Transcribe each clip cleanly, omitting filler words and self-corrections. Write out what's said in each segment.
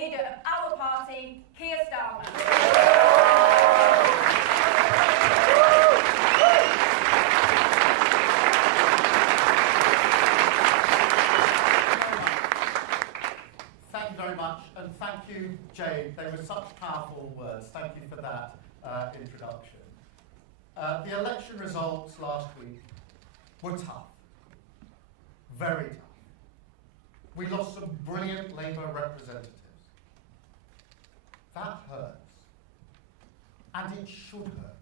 leader of our party, Keir Starmer. Thank you very much, and thank you, Jane. They were such powerful words. Thank you for that introduction. The election results last week were tough, very tough. We lost some brilliant Labour representatives. That hurts, and it should hurt.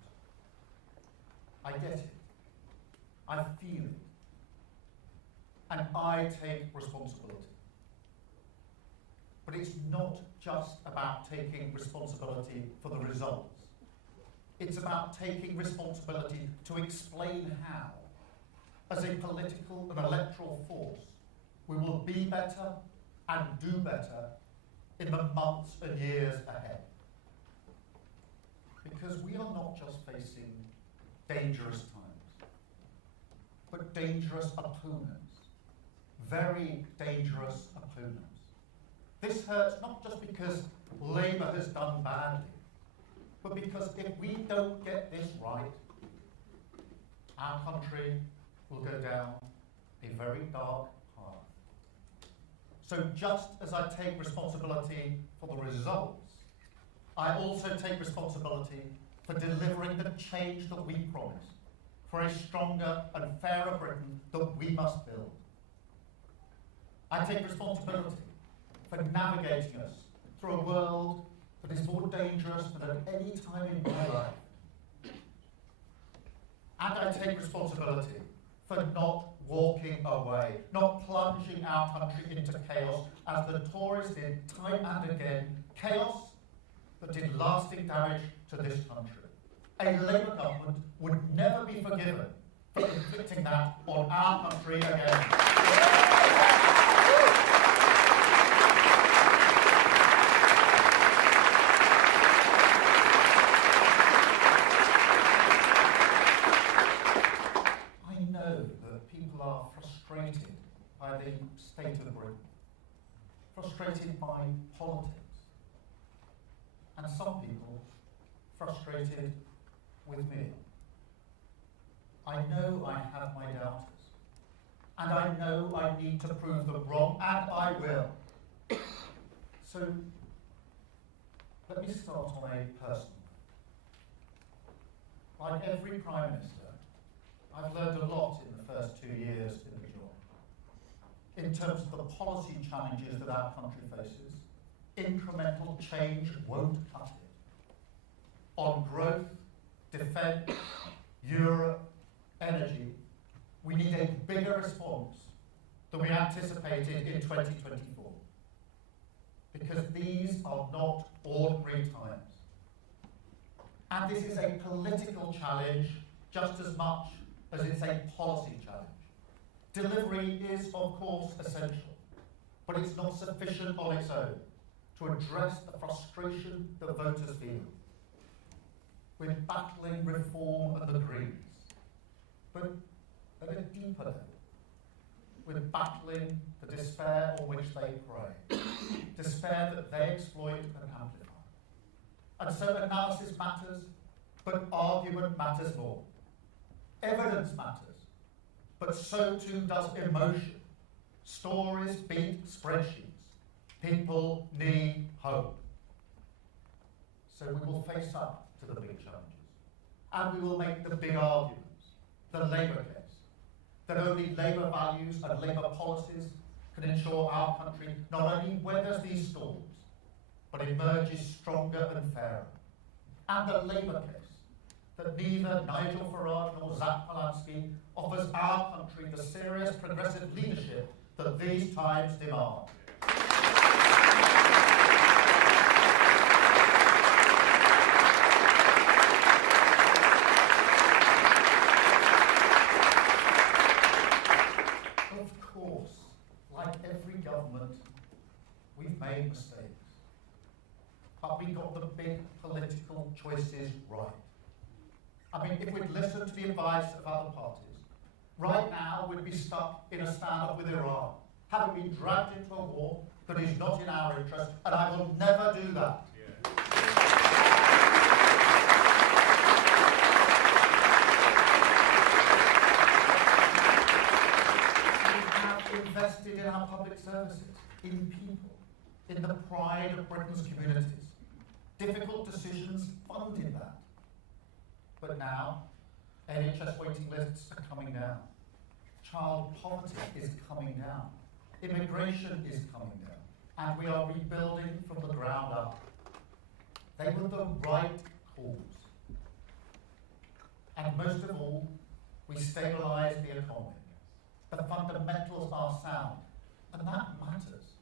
I get it. I feel it. And I take responsibility. But it's not just about taking responsibility for the results. It's about taking responsibility to explain how, as a political and electoral force, we will be better and do better in the months and years ahead. Because we are not just facing dangerous times, but dangerous opponents, very dangerous opponents. This hurts not just because Labour has done badly, but because if we don't get this right, our country will go down a very dark path. So just as I take responsibility for the results, I also take responsibility for delivering the change that we promised, for a stronger and fairer Britain that we must build. I take responsibility for navigating us through a world that is more dangerous than at any time in my life. And I take responsibility for not walking away, not plunging our country into chaos as the Tories did time and again, chaos that did lasting damage to this country. A Labour government would never be forgiven for inflicting that on our country again. Frustrated by the state of Britain, frustrated by politics, and some people frustrated with me. I know I have my doubters, and I know I need to prove them wrong, and I will. So, let me start on a personal note. Like every Prime Minister, I've learned a lot in the first 2 years in the job. In terms of the policy challenges that our country faces, incremental change won't cut it. On growth, defence, Europe, energy, we need a bigger response than we anticipated in 2024. Because these are not ordinary times. And this is a political challenge just as much as it's a policy challenge. Delivery is, of course, essential, but it's not sufficient on its own to address the frustration that voters feel. We're battling reform and the Greens, but at a deeper level, we're battling the despair on which they prey, despair that they exploit and amplify. And so analysis matters, but argument matters more. Evidence matters, but so too does emotion. Stories beat spreadsheets. People need hope. So we will face up to the big challenges. And we will make the big arguments. The Labour case. That only Labour values and Labour policies can ensure our country not only weathers these storms, but emerges stronger and fairer. And the Labour case. That neither Nigel Farage nor Zach Polanski offers our country the serious progressive leadership that these times demand. Of course, like every government, we've made mistakes. But we got the big political choices right. I mean, if we'd listened to the advice of other parties, right now we'd be stuck in a standoff with Iran, having been dragged into a war that is not in our interest, and I will never do that. Invested in our public services, in people, in the pride of Britain's communities. Difficult decisions funded that. But now, NHS waiting lists are coming down. Child poverty is coming down. Immigration is coming down. And we are rebuilding from the ground up. They were the right calls. And most of all, we stabilised the economy. The fundamentals are sound, and that matters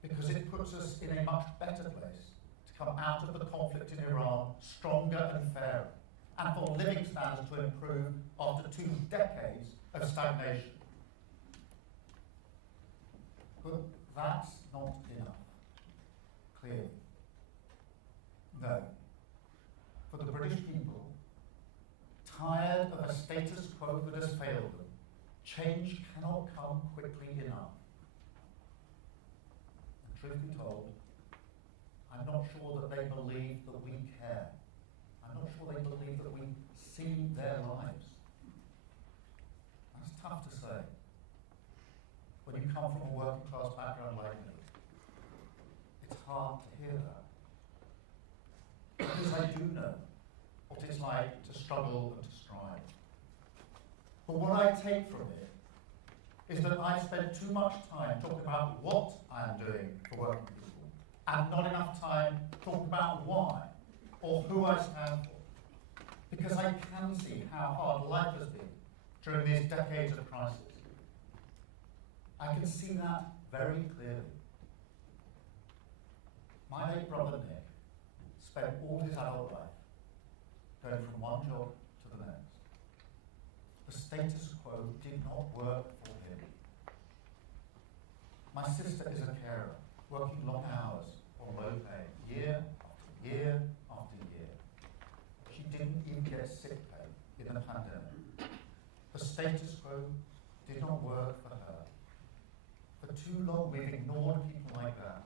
because it puts us in a much better place to come out of the conflict in Iran stronger and fairer, and for living standards to improve after 2 decades of stagnation. But that's not enough, clearly. No. For the British people, tired of a status quo that has failed them, change cannot come quickly enough. And truth be told, I'm not sure that they believe that we care. I'm not sure they believe that we see their lives. That's tough to say. When you come from a working class background like me, it's hard to hear that. Because I do know what it's like to struggle and to strive. But what I take from it is that I spend too much time talking about what I am doing for working people and not enough time talking about why or who I stand for. Because I can see how hard life has been during these decades of crisis. I can see that very clearly. My late brother Nick spent all his adult life going from one job to the next. The status quo did not work for him. My sister is a carer, working long hours on low pay, year after year after year. She didn't even get sick pay in the pandemic. The status quo did not work for her. For too long we've ignored people like that.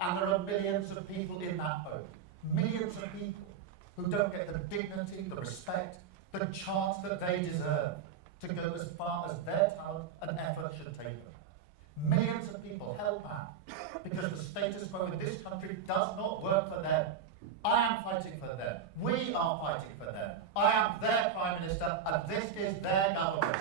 And there are millions of people in that boat. Millions of people who don't get the dignity, the respect, the chance that they deserve to go as far as their talent and effort should take them. Millions of people held back because the status quo in this country does not work for them. I am fighting for them. We are fighting for them. I am their Prime Minister and this is their government.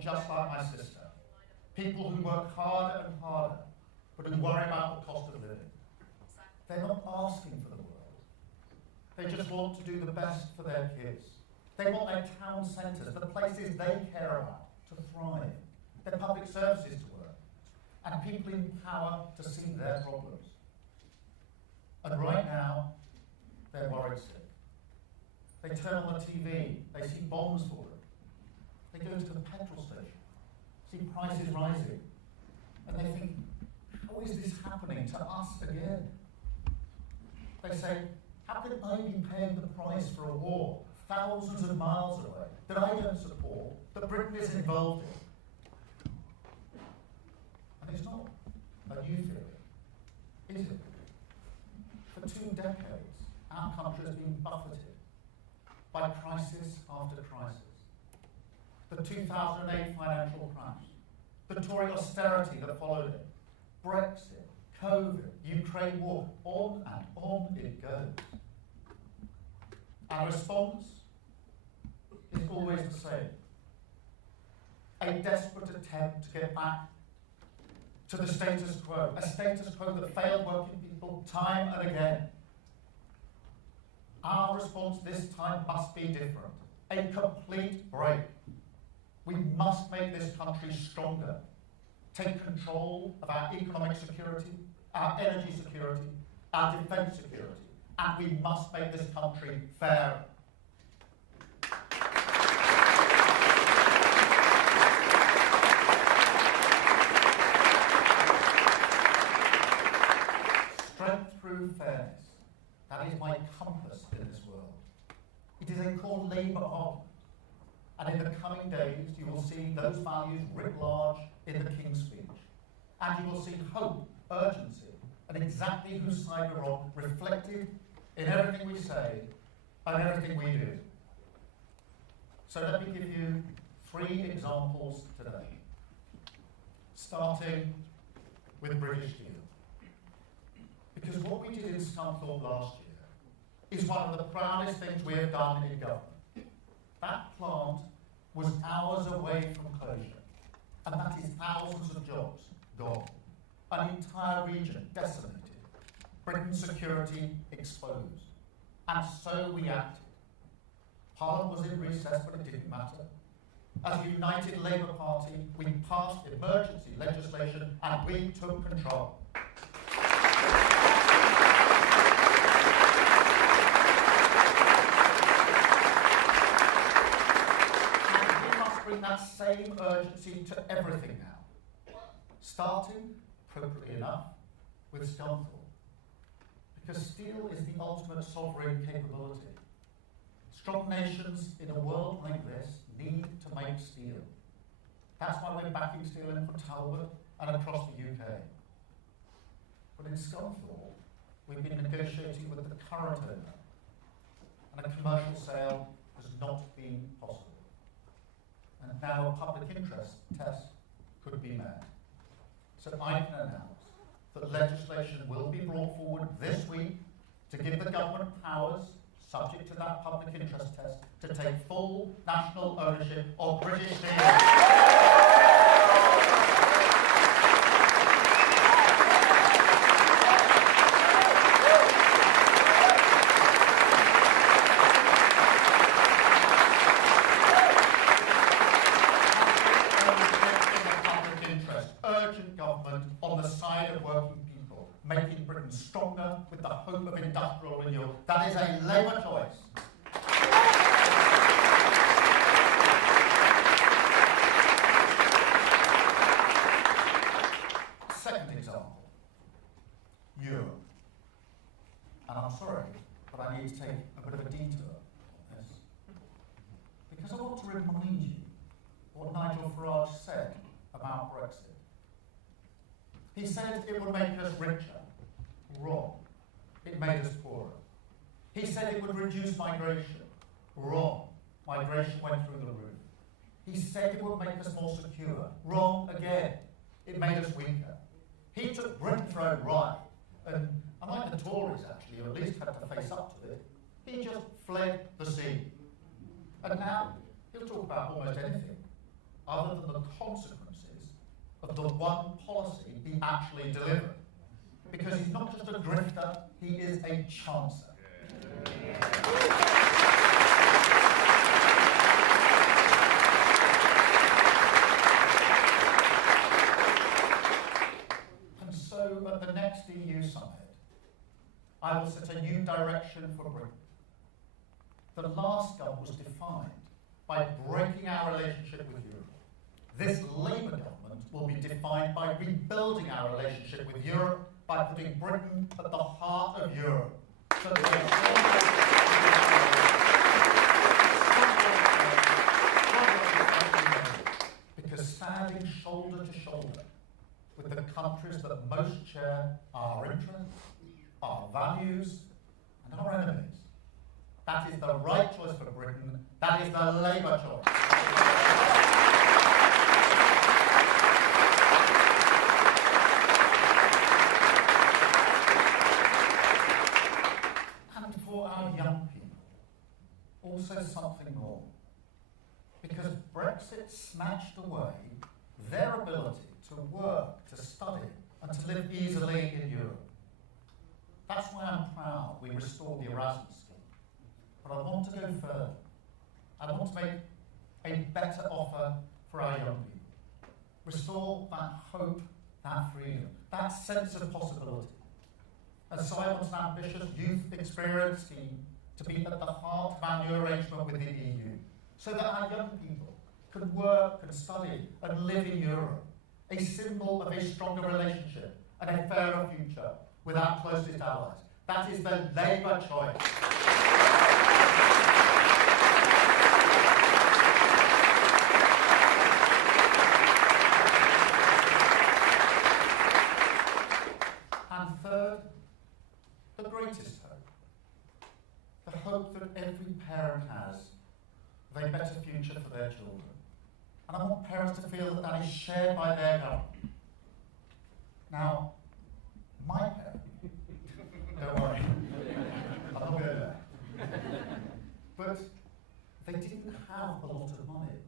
Just like my sister, people who work harder and harder, but who worry about the cost of living. They're not asking for the world. They just want to do the best for their kids. They want their town centres, the places they care about, to thrive, their public services to work, and people in power to see their problems. And right now, they're worried sick. They turn on the TV, they see bombs falling. They go to the petrol station, see prices rising, and they think, how is this happening to us again? They say, how can I be paying the price for a war thousands of miles away that I don't support, that Britain is involved in? And it's not a new theory, is it? For 2 decades, our country has been buffeted by crisis after crisis. The 2008 financial crash, the Tory austerity that followed it, Brexit, COVID, Ukraine war, on and on it goes. Our response is always the same. A desperate attempt to get back to the status quo, a status quo that failed working people time and again. Our response this time must be different. A complete break. We must make this country stronger, take control of our economic security, our energy security, our defence security, and we must make this country fairer. They're called Labour arguments. And in the coming days, you will see those values writ large in the King's speech. And you will see hope, urgency, and exactly whose side we're on reflected in everything we say and everything we do. So let me give you 3 examples today, starting with British Steel. Because what we did in Scunthorpe last year is one of the proudest things we have done in government. That plant was hours away from closure, and that is thousands of jobs gone, an entire region decimated, Britain's security exposed. And so we acted. Parliament was in recess, but it didn't matter. As a united Labour Party, we passed emergency legislation and we took control. Bring that same urgency to everything now, starting, appropriately enough, with Scunthorpe. Because steel is the ultimate sovereign capability. Strong nations in a world like this need to make steel. That's why we're backing steel in from Talbot and across the UK. But in Scunthorpe, we've been negotiating with the current owner, and a commercial sale has not been possible. And now a public interest test could be made. So I can announce that legislation will be brought forward this week to give the government powers, subject to that public interest test, to take full national ownership of British steel. On the side of working people, making Britain stronger with the hope of industrial renewal. That is a Labour choice. Second example, Europe. And I'm sorry, but I need to take a bit of a detour on this, because I want to remind you what Nigel Farage said about Brexit. He said it would make us richer. Wrong. It made us poorer. He said it would reduce migration. Wrong. Migration went through the roof. He said it would make us more secure. Wrong again. It made us weaker. He took Britain for a ride, and unlike the Tories actually, who at least had to face up to it, he just fled the scene. And now he'll talk about almost anything other than the consequences of the one policy he actually delivered. Because he's not just a grifter, he is a chancer. And so at the next EU summit, I will set a new direction for Britain. The last government was defined by breaking our relationship with Europe. This Labour government will be defined by rebuilding our relationship with Europe, by putting Britain at the heart of Europe. So because standing shoulder to shoulder with the countries that most share our interests, our values, and our enemies, that is the right choice for Britain. That is the Labour choice. Also something more. Because Brexit snatched away their ability to work, to study, and to live easily in Europe. That's why I'm proud we restored the Erasmus scheme. But I want to go further. I want to make a better offer for our young people. Restore that hope, that freedom, that sense of possibility. And so I want an ambitious youth experience scheme to be at the heart of our new arrangement with the EU, so that our young people can work and study and live in Europe, a symbol of a stronger relationship and a fairer future with our closest allies. That is the Labour choice. And I want parents to feel that that is shared by their government. Now, my parents, don't worry, I'm not going there. But they didn't have a lot of money.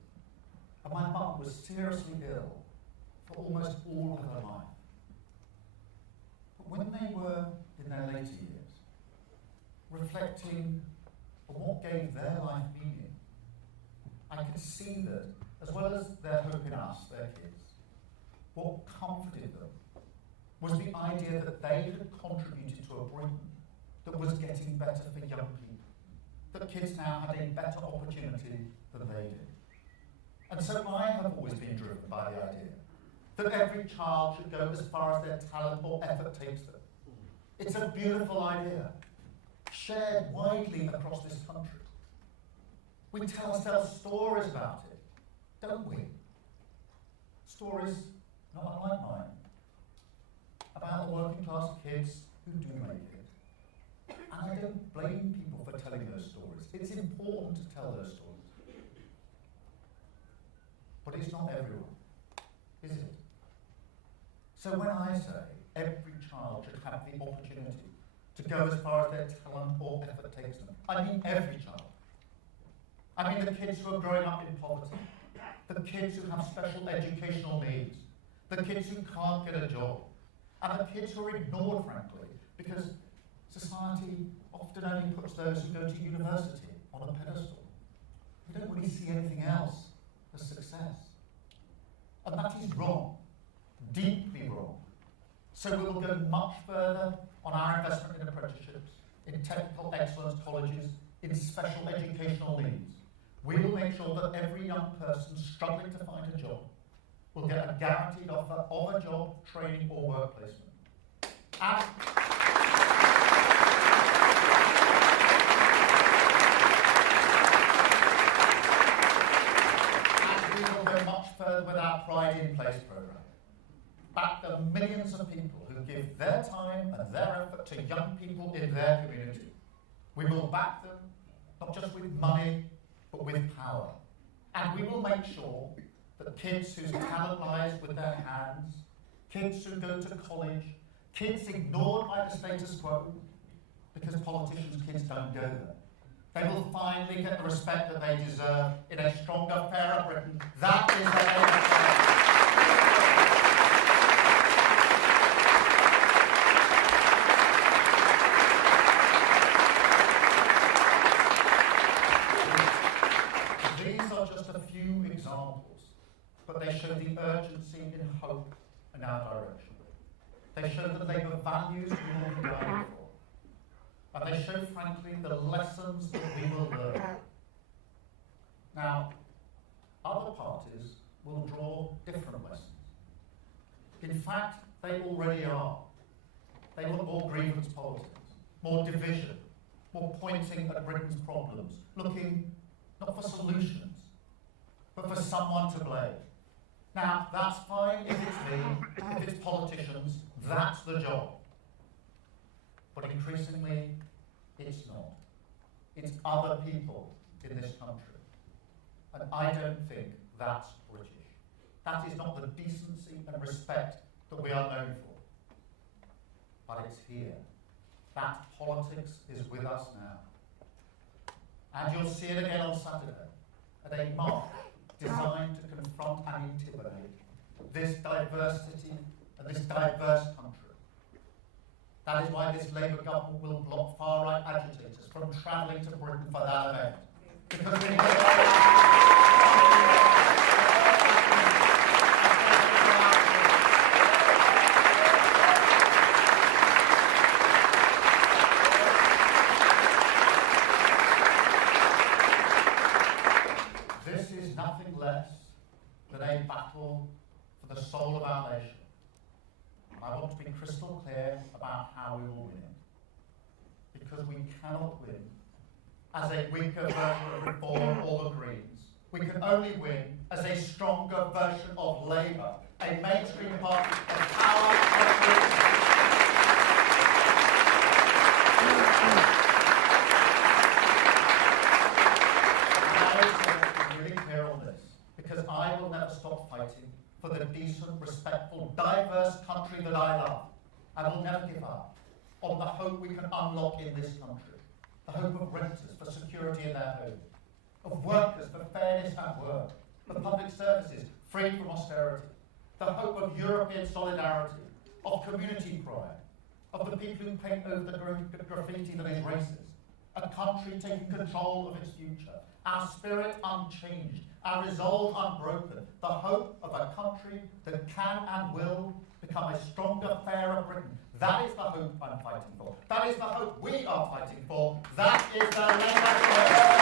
And my mum was seriously ill for almost all of her life. But when they were in their later years, reflecting on what gave their life meaning, I could see that, as well as their hope in us, their kids, what comforted them was the idea that they had contributed to a Britain that was getting better for young people, that kids now had a better opportunity than they did. And so I have always been driven by the idea that every child should go as far as their talent or effort takes them. It's a beautiful idea, shared widely across this country. We tell ourselves stories about it, don't we? Stories not unlike mine, about the working class kids who do make it. And I don't blame people for telling those stories. It's important to tell those stories. But it's not everyone, is it? So when I say every child should have the opportunity to go as far as their talent or effort takes them, I mean every child. I mean the kids who are growing up in poverty, the kids who have special educational needs, the kids who can't get a job, and the kids who are ignored, frankly, because society often only puts those who go to university on a pedestal. We don't really see anything else as success. And that is wrong, deeply wrong. So we will go much further on our investment in apprenticeships, in technical excellence colleges, in special educational needs. We will make sure that every young person struggling to find a job will get a guaranteed offer of a job, training or work placement. And we will go much further with our Pride in Place programme. Back the millions of people who give their time and their effort to young people in their community. We will back them, not just with money, but with power. And we will make sure that kids whose talent lies with their hands, kids who go to college, kids ignored by the status quo, because politicians' kids don't go there, they will finally get the respect that they deserve in a stronger, fairer Britain. That is their aim. These are just a few examples, but they show the urgency and hope in our direction. They show the Labour values we will be dying for. And they show, frankly, the lessons that we will learn. Now, other parties will draw different lessons. In fact, they already are. They want more grievance politics, more division, more pointing at Britain's problems, looking not for solutions, but for someone to blame. Now, that's fine if it's me, if it's politicians, that's the job. But increasingly, it's not. It's other people in this country. And I don't think that's British. That is not the decency and respect that we are known for. But it's here. That politics is with us now. And you'll see it again on Saturday at a march designed to confront and intimidate this diversity and this diverse country. That is why this Labour government will block far-right agitators from travelling to Britain for that event. Because we This is nothing less than a battle for the soul of our nation. And I want to be crystal clear about how we will win it. Because we cannot win as a weaker version of Reform or the Greens. We can only win as a stronger version of Labour, a mainstream party of power and I also want to be really clear on this, because I will never stop fighting for the decent, respectful, diverse country that I love. I will never give up on the hope we can unlock in this country, the hope of renters for security in their homes, of workers for fairness at work, of public services free from austerity, the hope of European solidarity, of community pride, of the people who paint over the graffiti that is racist, a country taking control of its future, our spirit unchanged, our resolve unbroken, the hope of a country that can and will become a stronger, fairer Britain. That is the hope I'm fighting for. That is the hope we are fighting for. That is the Labour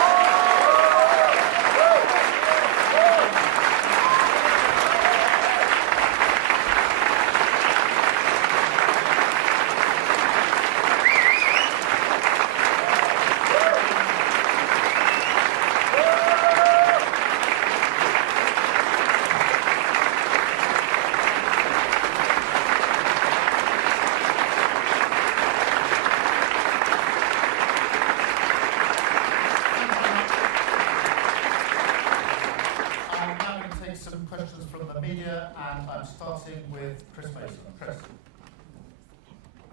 with Chris Mason. Chris.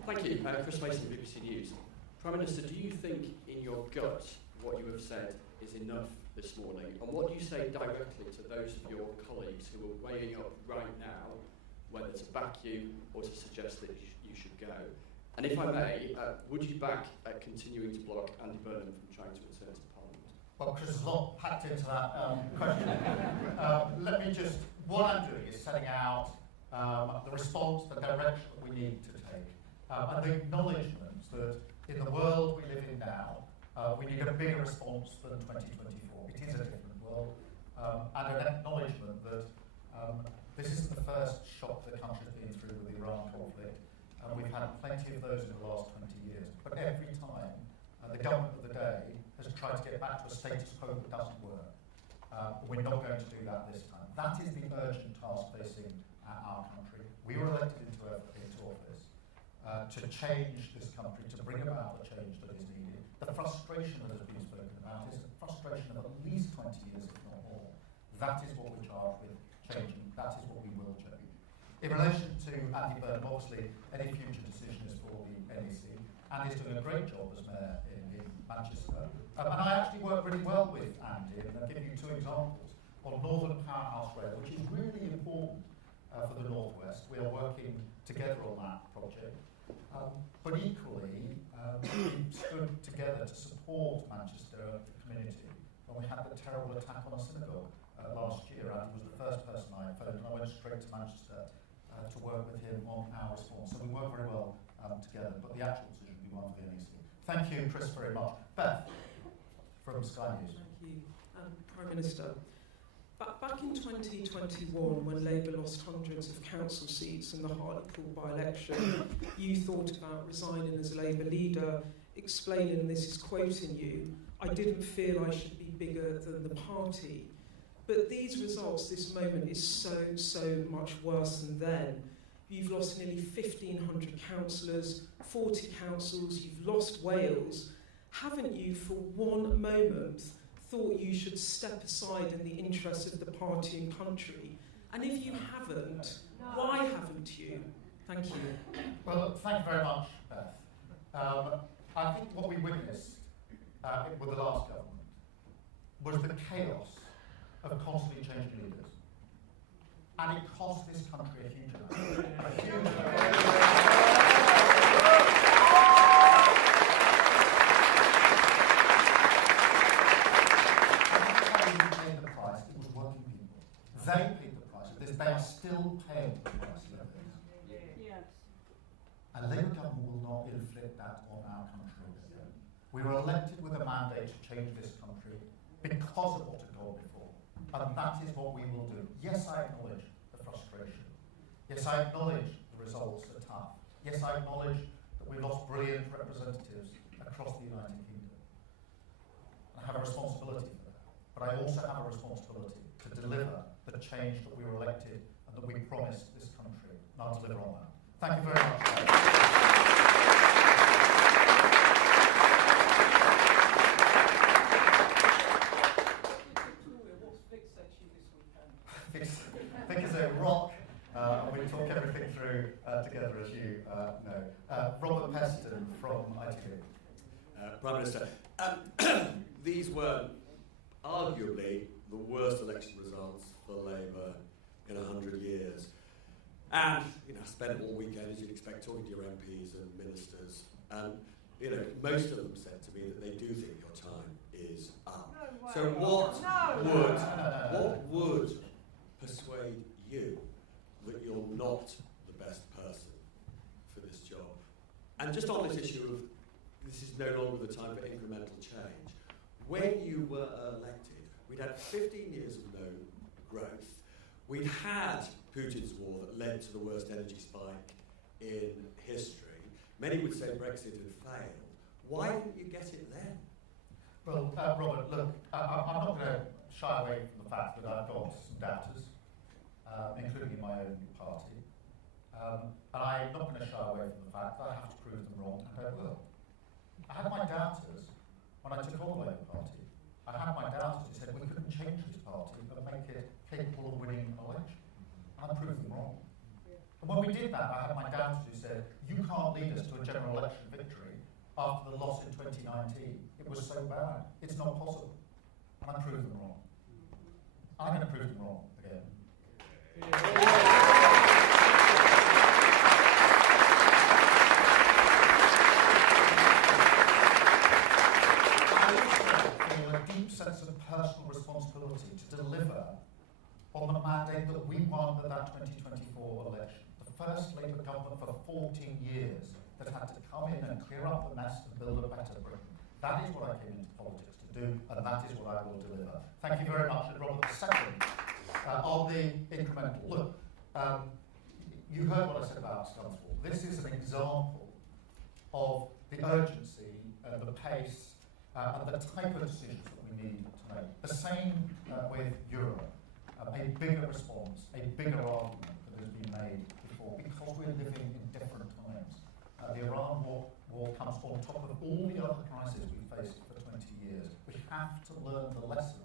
Thank you. Chris Mason, BBC News. Prime Minister, do you think in your gut what you have said is enough this morning? And what do you say directly to those of your colleagues who are weighing up right now whether to back you or to suggest that you should go? And if I may, would you back continuing to block Andy Burnham from trying to return to Parliament? Well, Chris, there's a lot packed into that question. Let me just, what I'm doing is setting out the response, the direction that we need to take, and the acknowledgement that in the world we live in now, we need a bigger response than 2024. It is a different world, and an acknowledgement that this isn't the first shock the country's been through with the Iran conflict. We've had plenty of those in the last 20 years, but every time the government of the day has tried to get back to a status quo that doesn't work. We're not going to do that this time. That is the urgent task facing our country. We were elected into office to change this country, to bring about the change that is needed. The frustration that has been spoken about is a frustration of at least 20 years, if not more. That is what we're charged with changing. That is what we will change. In relation to Andy Burnham, obviously, any future decision is for the NEC, and he's doing a great job as mayor in Manchester. And I actually work really well with Andy, and I'll give you two examples. On Northern Powerhouse Rail, which is really important for the North West. We are working together on that project. But equally, we stood together to support Manchester community when we had the terrible attack on a synagogue last year. Andy was the first person I phoned, and I went straight to Manchester to work with him on our response. So we work very well together, but the actual decision will be one for the NEC. Thank you, Chris, very much. Beth, from Sky News. Thank you. Prime Minister, back in 2021, when Labour lost hundreds of council seats in the Hartlepool by-election, you thought about resigning as Labour leader, explaining, and this is quoting you, "I didn't feel I should be bigger than the party." But these results, this moment, is so much worse than then. You've lost nearly 1,500 councillors, 40 councils, you've lost Wales. Haven't you, for one moment, thought you should step aside in the interests of the party and country? And if you haven't, why haven't you? Thank you. Well, thank you very much, Beth. I think what we witnessed with the last government was the chaos of constantly changing leaders. And it cost this country a huge amount. They paid the price of this. They are still paying the price of this. Yes. And Labour government will not inflict that on our country. We were elected with a mandate to change this country because of what had gone before. And that is what we will do. Yes, I acknowledge the frustration. Yes, I acknowledge the results are tough. Yes, I acknowledge that we lost brilliant representatives across the United Kingdom. I have a responsibility for that. But I also have a responsibility to deliver the change that we were elected and that we promised this country. And I'll deliver on that. Thank you very much. What's vexed you this weekend? thick as a rock, and we talk everything through together, as you know. Robert Peston from ITV. Prime Minister, these were arguably the worst election results for Labour in 100 years. And, I spent all weekend, as you'd expect, talking to your MPs and ministers. And, most of them said to me that they do think your time is up. No way. So what would persuade you that you're not the best person for this job? And just on this issue of this is no longer the time for incremental change. When you were elected, we'd had 15 years of no growth. We'd had Putin's war that led to the worst energy spike in history. Many would say Brexit had failed. Why didn't you get it then? Well, Robert, look, I'm not going to shy away from the fact that I've got some doubters, including in my own party. And I'm not going to shy away from the fact that I have to prove them wrong, and I will. I had my doubters when I took on the Labour Party. I had my doubters who said we couldn't change this party but make it capable of winning an election. And I proved them wrong. And when we did that, I had my doubters who said, you can't lead us to a general election victory after the loss in 2019. It was so bad. It's not possible. And I proved them wrong. I'm going to prove them wrong again. I feel a deep sense of personal responsibility to deliver on the mandate that we won at that 2024 election. The first Labour government for 14 years that had to come in and clear up the mess and build a better Britain. That is what I came into politics to do, and that is what I will deliver. Thank you very much. And Robert, second, on the incremental. Look, you heard what I said about Scunthorpe. This is an example of the urgency, the pace, and the type of decisions that we need to make. The same with Europe. A bigger response, a bigger argument that has been made before, because we're living in different times. The Iran war comes on top of all the other crises we've faced for 20 years. We have to learn the lesson.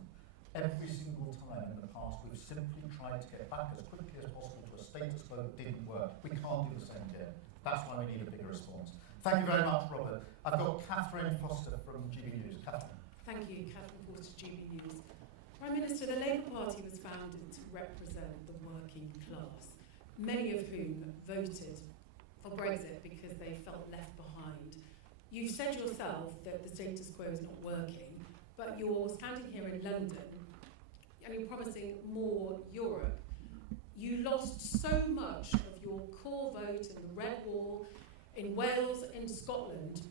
Every single time in the past, we've simply tried to get back as quickly as possible to a status quo that didn't work. We can't do the same again. That's why we need a bigger response. Thank you very much, Robert. I've got Catherine Foster from GB News. Catherine. Thank you, Catherine Foster, GB News. Prime Minister, the Labour Party was founded to represent the working class, many of whom voted for Brexit because they felt left behind. You've said yourself that the status quo is not working, but you're standing here in London and you're promising more Europe. You lost so much of your core vote in the Red Wall, in Wales, in Scotland,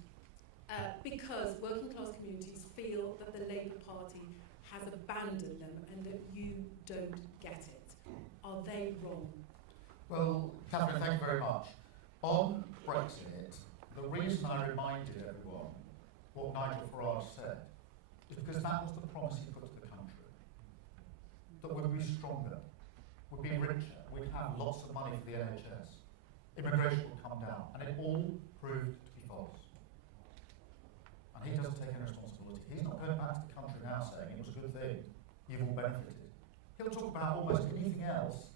because working class communities feel that the Labour Party has abandoned them and that you don't get it. Are they wrong? Well, Catherine, thank you very much. On Brexit, the reason I reminded everyone what Nigel Farage said is because that was the promise he put to the country. That we'd be stronger, we'd be richer, we'd have lots of money for the NHS, immigration would come down, and it all proved to be false. And he doesn't take any responsibility. He's not going back to the country now saying it was a good thing, you've all benefited. He'll talk about almost anything else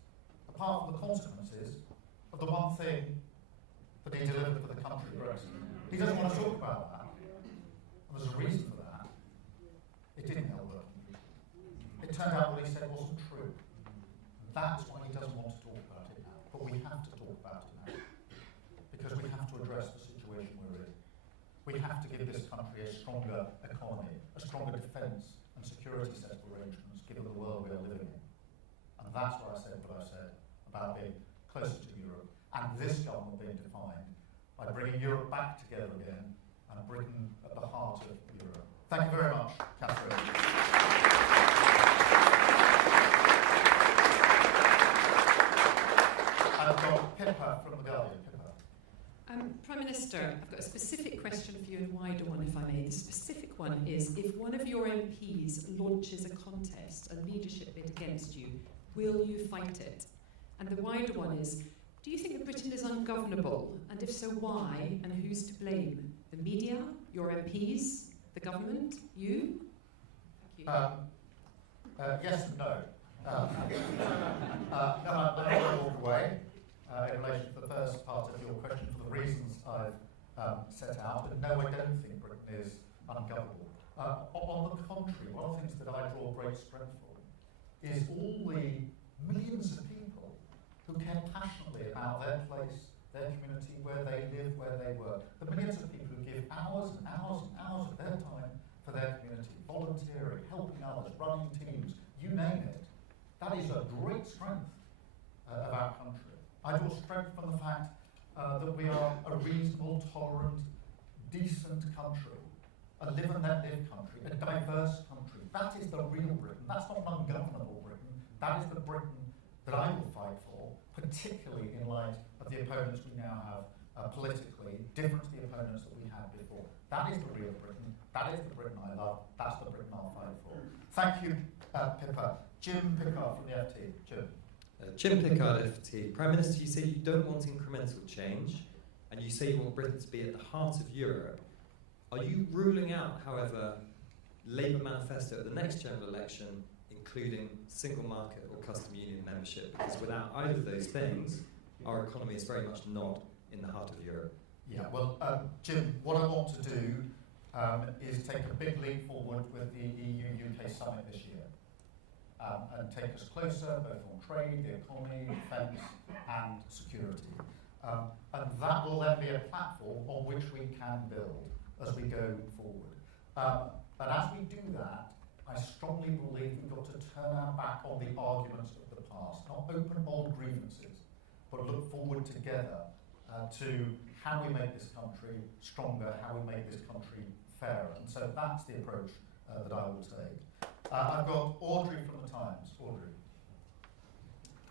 apart from the consequences of the one thing that he delivered for the country, Brexit. He doesn't want to talk about that. And there's a reason for that. It didn't help working people. It turned out what he said wasn't true. That's why he doesn't want to talk about it now. But we have to talk about it now. Because we have to address the situation we're in. We have to give this country a stronger economy, a stronger defence and security set of arrangements, given the world we are living in. And that's why I said what I said about being closer to Europe, and this government being defined by bringing Europe back together again and Britain at the heart of Europe. Thank you very much, Catherine. I've got Pippa from The Guardian. Pippa. Prime Minister, I've got a specific question for you and a wider one, if I may. The specific one is, if one of your MPs launches a contest, a leadership bid against you, will you fight it? And the wider one is, do you think that Britain is ungovernable? And if so, why? And who's to blame? The media, your MPs, the government, you? Thank you. Yes and no. No, I'm going to walk away in relation to the first part of your question for the reasons I've set out. And no, I don't think Britain is ungovernable. On the contrary, one of the things that I draw great strength from is all the millions of people who care passionately about their place, their community, where they live, where they work. The millions of people who give hours and hours and hours of their time for their community, volunteering, helping others, running teams, you name it. That is a great strength of our country. I draw strength from the fact that we are a reasonable, tolerant, decent country, a live and let live country, a diverse country. That is the real Britain. That's not an ungovernable Britain. That is the Britain that I will fight for, particularly in light of the opponents we now have politically, different to the opponents that we had before. That is the real Britain. That is the Britain I love. That's the Britain I'll fight for. Thank you, Pippa. Jim Pickard from the FT. Jim. Jim Pickard, FT. Prime Minister, you say you don't want incremental change, and you say you want Britain to be at the heart of Europe. Are you ruling out, however, Labour manifesto at the next general election, including single market or custom union membership? Because without either of those things, our economy is very much not in the heart of Europe. Yeah, well, Jim, what I want to do is take a big leap forward with the EU-UK summit this year and take us closer both on trade, the economy, defence and security. And that will then be a platform on which we can build as we go forward. And as we do that, I strongly believe we've got to turn our back on the arguments of the past, not open old grievances, but look forward together to how we make this country stronger, how we make this country fairer. And so that's the approach that I will take. I've got Audrey from the Times. Audrey.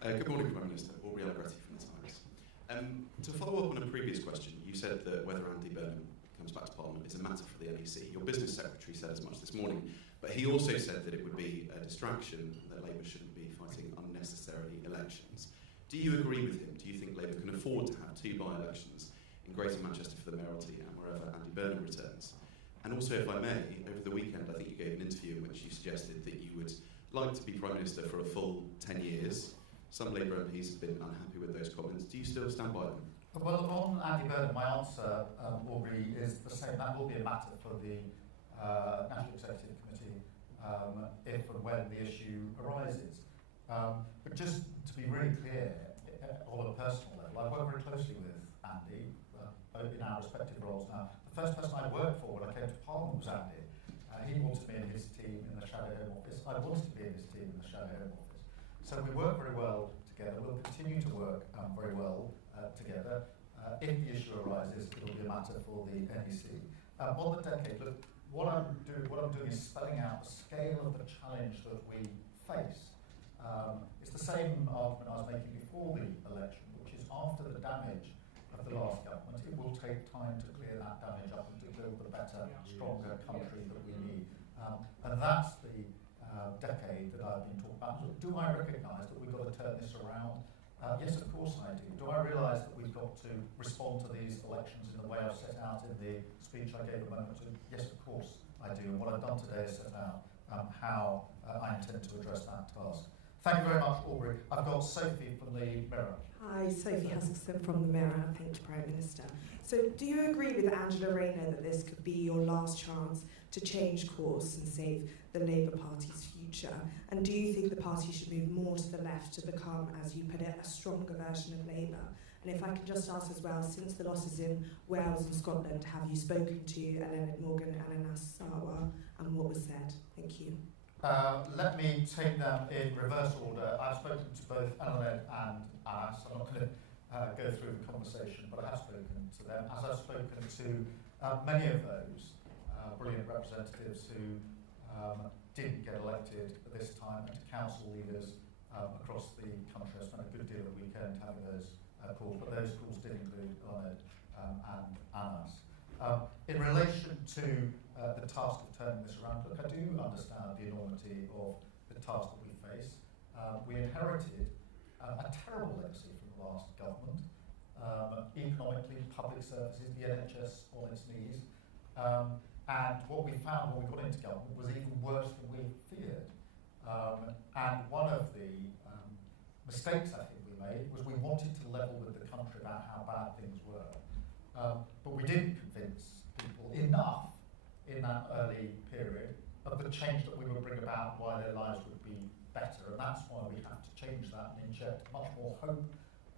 Good morning, Prime Minister. Audrey Allegretti from the Times. To follow up on a previous question, you said that whether Andy Burnham comes back to Parliament is a matter for the NEC. Your business secretary said as much this morning, but he also said that it would be a distraction, that Labour shouldn't be fighting unnecessarily elections. Do you agree with him? Do you think Labour can afford to have two by-elections in Greater Manchester for the mayoralty and wherever Andy Burnham returns? And also, if I may, over the weekend I think you gave an interview in which you suggested that you would like to be Prime Minister for a full 10 years. Some Labour MPs have been unhappy with those comments. Do you still stand by them? Well, on Andy Burnham, my answer, Aubrey, is the same. That will be a matter for the National Executive Committee if and when the issue arises. But just to be really clear, on a personal level, I work very closely with Andy in our respective roles now. The first person I worked for when I came to Parliament was Andy. He wanted me in his team in the Shadow Home Office. I wanted to be in his team in the Shadow Home Office. So we work very well together. We'll continue to work very well together. If the issue arises, it'll be a matter for the NEC. On the decade, look, what I'm doing is spelling out the scale of the challenge that we face. It's the same argument I was making before the election, which is after the damage of the last government, it will take time to clear that damage up and to build the better, stronger country that we need. And that's the decade that I've been talking about. Do I recognise that we've got to turn this around? Yes, of course I do. Do I realise that we've got to respond to these elections in the way I've set out in the speech I gave a moment ago? Yes, of course I do. And what I've done today is set out how I intend to address that task. Thank you very much, Aubrey. I've got Sophie from the Mirror. Hi, Sophie Huskisson from the Mirror. Thank you, Prime Minister. So do you agree with Angela Rayner that this could be your last chance to change course and save the Labour Party's future? And do you think the party should move more to the left to become, as you put it, a stronger version of Labour? And if I can just ask as well, since the losses in Wales and Scotland, have you spoken to Eluned Morgan and Anas Sarwar, and what was said? Thank you. Let me take them in reverse order. I've spoken to both Eluned and Anas. I'm not going to go through the conversation, but I have spoken to them, as I've spoken to many of those brilliant representatives who didn't get elected at this time, and to council leaders across the country. I spent a good deal of the weekend having those calls, but those calls did include Eluned and Anas. In relation to the task of turning this around, look, I do understand the enormity of the task that we face. We inherited a terrible legacy from the last government. Economically, public services, the NHS on its knees. And what we found when we got into government was even worse than we feared. And one of the mistakes I think we made was we wanted to level with the country about how bad things were. But we didn't convince people enough in that early period of the change that we would bring about, why their lives would be better. And that's why we have to change that and inject much more hope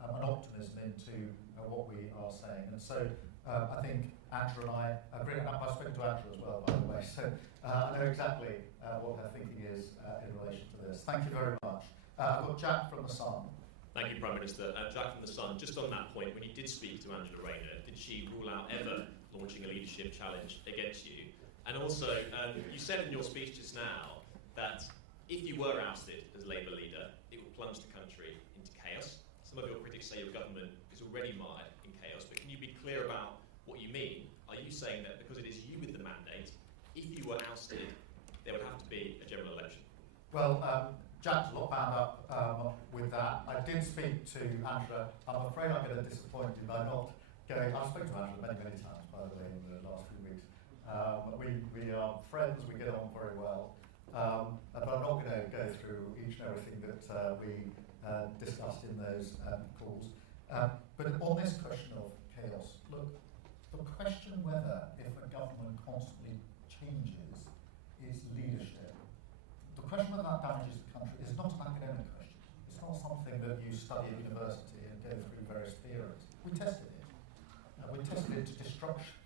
and optimism into what we are saying. And so I think Andrew and I agree, and I've spoken to Andrew as well, by the way, so I know exactly what her thinking is in relation to this. Thank you very much. I've got Jack from The Sun. Thank you, Prime Minister. Jack from The Sun, just on that point, when you did speak to Angela Rayner, did she rule out ever launching a leadership challenge against you? And also, you said in your speech just now that if you were ousted as Labour leader, it would plunge the country into chaos. Some of your critics say your government is already mired in chaos, but can you be clear about what you mean? Are you saying that because it is you with the mandate, if you were ousted, there would have to be a general election? Well, Jack's a lot bound up with that. I did speak to Angela. I'm afraid I'm going to disappoint you by not going. I've spoken to Angela many, many times, by the way, in the last few weeks. We are friends, we get on very well. But I'm not going to go through each and everything that we discussed in those calls. But on this question of chaos, look, the question whether if a government constantly changes its leadership, the question whether that damages the country is not an academic question. It's not something that you study at university and go through various theories. We tested it. We tested it to destruction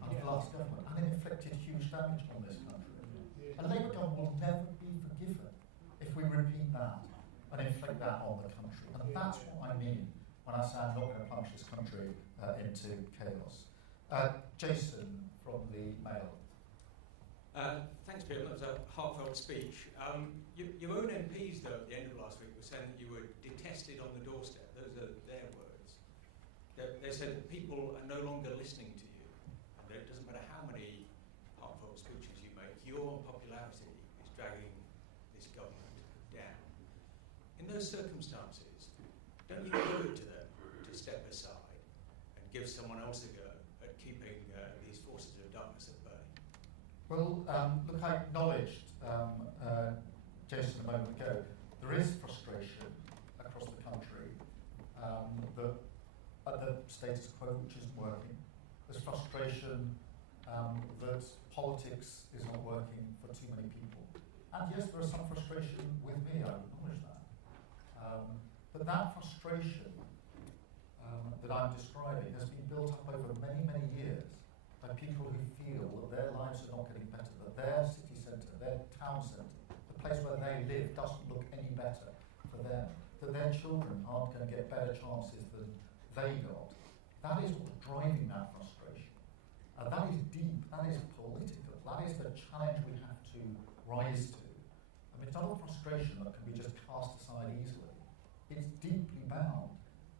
under the last government, and it inflicted huge damage on this country. A Labour government will never be forgiven if we repeat that and inflict that on the country. And that's what I mean when I say I'm not going to plunge this country into chaos. Jason from the Mail. Thanks, Peter. That was a heartfelt speech. Your own MPs, though, at the end of last week were saying that you were detested on the doorstep. Those are their words. They said that people are no longer listening to you. And it doesn't matter how many heartfelt speeches you make, your unpopularity is dragging this government down. In those circumstances, don't you owe it to them to step aside and give someone else a go at keeping these forces of darkness at bay? Well, look, I acknowledged, Jason, a moment ago, there is frustration across the country that at the status quo, which isn't working. There's frustration that politics is not working for too many people. And yes, there is some frustration with me, I acknowledge that. But that frustration that I'm describing has been built up over many, many years by people who feel that their lives are not getting better, that their city centre, their town centre, the place where they live doesn't look any better for them, that their children aren't going to get better chances than they got. That is what's driving that frustration. That is deep, that is political, that is the challenge we have to rise to. I mean, it's not a frustration that can be just cast aside easily. It's deeply bound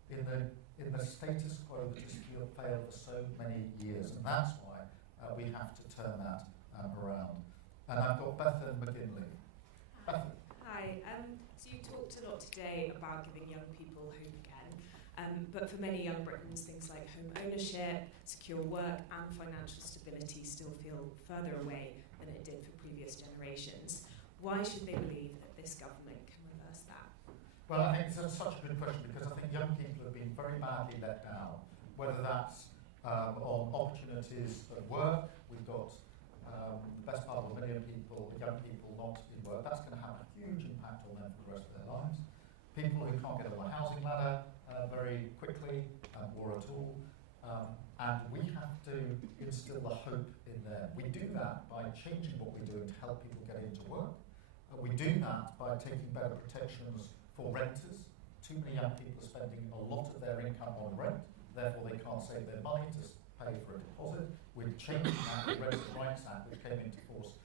in the status quo that has failed for so many years, and that's why we have to turn that around. And I've got Bethan McGinley. Bethan. Hi. So you talked a lot today about giving young people hope again, but for many young Britons, things like home ownership, secure work, and financial stability still feel further away than it did for previous generations. Why should they believe that this government can reverse that? Well, I think it's such a good question because I think young people have been very badly let down, whether that's on opportunities at work. We've got the best part of 1 million people, young people not in work. That's going to have a huge impact on them for the rest of their lives. People who can't get on the housing ladder very quickly or at all. And we have to instill the hope in them. We do that by changing what we're doing to help people get into work. We do that by taking better protections for renters. Too many young people are spending a lot of their income on rent, therefore they can't save their money to pay for a deposit. We're changing that with the Renters' Rights Act, which came into force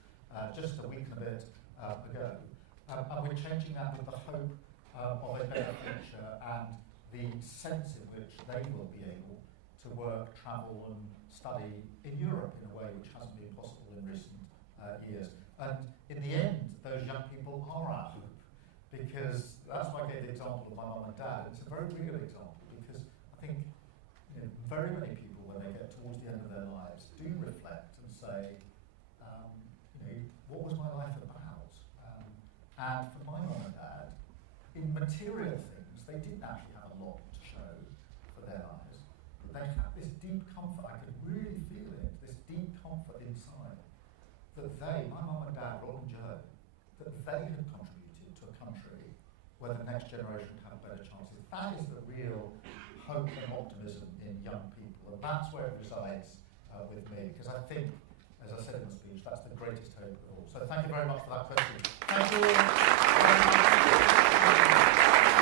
just a week and a bit ago. And we're changing that with the hope of a better future and the sense in which they will be able to work, travel and study in Europe in a way which hasn't been possible in recent years. And in the end, those young people are our hope, because that's why I gave the example of my mum and dad. It's a very real example, because I think very many people, when they get towards the end of their lives, do reflect and say, what was my life about? And for my mum and dad, in material things, they didn't actually have a lot to show for their lives. But they had this deep comfort, I could really feel it, this deep comfort inside, that they, my mum and dad, Rob and Joe, that they had contributed to a country where the next generation would have better chances. That is the real hope and optimism in young people, and that's where it resides with me, because I think, as I said in the speech, that's the greatest hope of all. So thank you very much for that question. Thank you all.